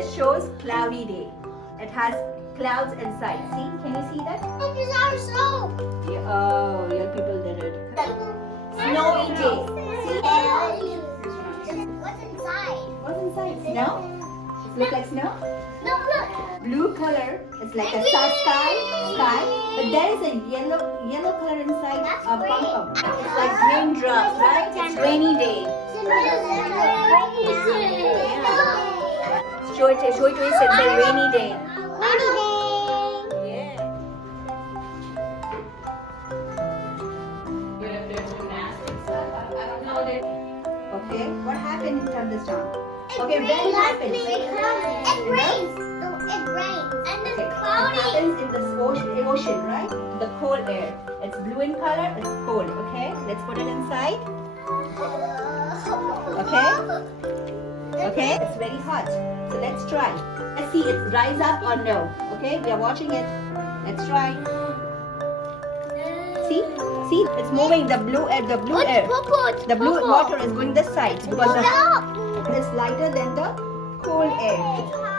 This shows cloudy day. It has clouds inside. See? Can you see that? It is our snow. Yeah, oh, your people did it. Snowy day. See? What's inside? What's inside? Snow? Does it look like snow? No, look. Blue color. It's like a sky. But there is a yellow color inside That's a green. pom-pom. It's like raindrops, right? It's rainy day. Show it to us. It's a rainy day. Yeah. Okay, what happened in thunderstorm? Okay, when it happens? It rains. It rains. And Okay, it's it cloudy. happens in the ocean, right? The cold air. It's blue in color, it's cold, okay? Let's put it inside. Okay? Okay? It's very hot. So let's try. Let's see it rise up or no. Okay? We are watching it. Let's try. See? See? It's moving. The blue air. The blue water is going this side because Stop. it's lighter than the cold air.